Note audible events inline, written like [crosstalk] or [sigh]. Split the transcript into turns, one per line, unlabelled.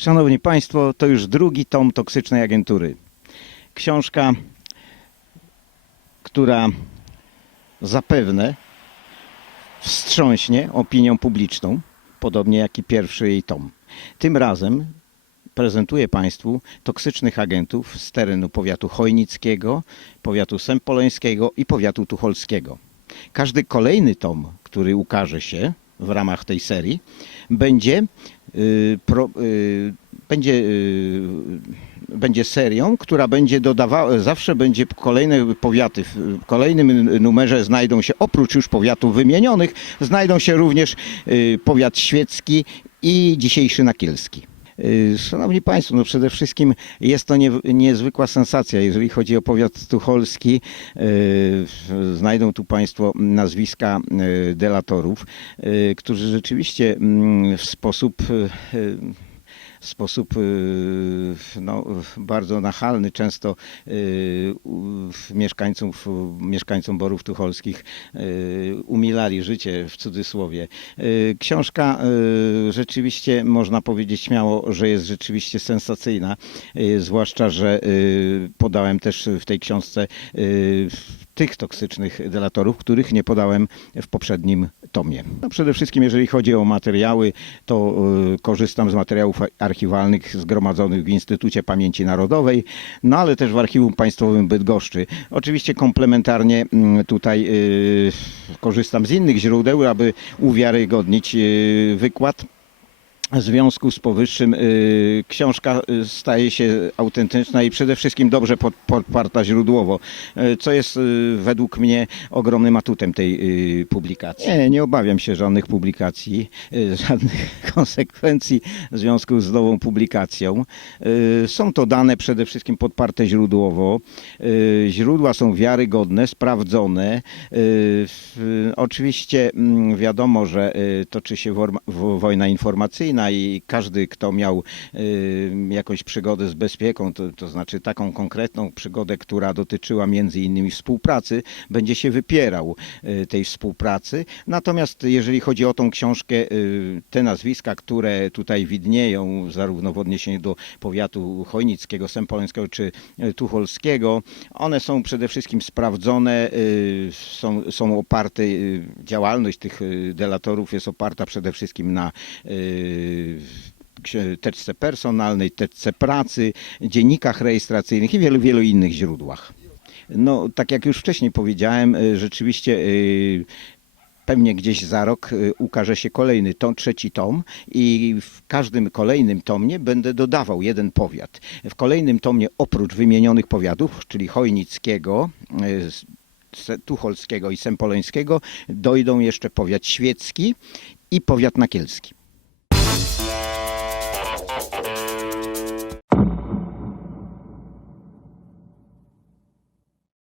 Szanowni Państwo, to już drugi tom Toksycznej Agentury. Książka, która zapewne wstrząśnie opinią publiczną, podobnie jak i pierwszy jej tom. Tym razem prezentuję Państwu toksycznych agentów z terenu powiatu chojnickiego, powiatu sępoleńskiego i powiatu tucholskiego. Każdy kolejny tom, który ukaże się w ramach tej serii, będzie, pro, y, będzie, y, będzie serią, która będzie dodawała, zawsze będzie kolejne powiaty. W kolejnym numerze znajdą się, oprócz już powiatów wymienionych, znajdą się również y, powiat świecki i dzisiejszy nakielski. Y, Szanowni Państwo, no przede wszystkim jest to nie, niezwykła sensacja. Jeżeli chodzi o powiat tucholski, y, znajdą tu Państwo nazwiska y, delatorów, którzy rzeczywiście mm, w sposób w sposób y, no, bardzo nachalny często y, mieszkańców, mieszkańcom Borów Tucholskich y, umilali życie w cudzysłowie. Książka rzeczywiście można powiedzieć śmiało, że jest rzeczywiście sensacyjna, zwłaszcza, że podałem też w tej książce tych toksycznych delatorów, których nie podałem w poprzednim tomie. No przede wszystkim jeżeli chodzi o materiały, to y, korzystam z materiałów archiwalnych zgromadzonych w Instytucie Pamięci Narodowej, no ale też w Archiwum Państwowym Bydgoszczy. Oczywiście komplementarnie mm, tutaj y, korzystam z innych źródeł, aby uwiarygodnić y, wykład. W związku z powyższym y, książka y, staje się autentyczna i przede wszystkim dobrze pod- podparta źródłowo, y, co jest y, według mnie ogromnym atutem tej y, publikacji. Nie, nie obawiam się żadnych publikacji, y, [laughs] żadnych konsekwencji w związku z nową publikacją. Y, Są to dane przede wszystkim podparte źródłowo. Y, Źródła są wiarygodne, sprawdzone. Y, Oczywiście mm, wiadomo, że y, toczy się wojna informacyjna i każdy, kto miał y, jakąś przygodę z bezpieką, to, to znaczy taką konkretną przygodę, która dotyczyła między innymi współpracy, będzie się wypierał y, tej współpracy. Natomiast jeżeli chodzi o tą książkę, y, te nazwiska, które tutaj widnieją, zarówno w odniesieniu do powiatu chojnickiego, sępoleńskiego czy tucholskiego, one są przede wszystkim sprawdzone, są, są oparte, działalność tych delatorów jest oparta przede wszystkim na teczce personalnej, teczce pracy, dziennikach rejestracyjnych i wielu, wielu innych źródłach. No, tak jak już wcześniej powiedziałem, y, rzeczywiście y, pewnie gdzieś za rok y, ukaże się kolejny tom, trzeci tom i w każdym kolejnym tomie będę dodawał jeden powiat. W kolejnym tomie oprócz wymienionych powiatów, czyli Chojnickiego, Tucholskiego i Sępoleńskiego, dojdą jeszcze powiat świecki i powiat nakielski.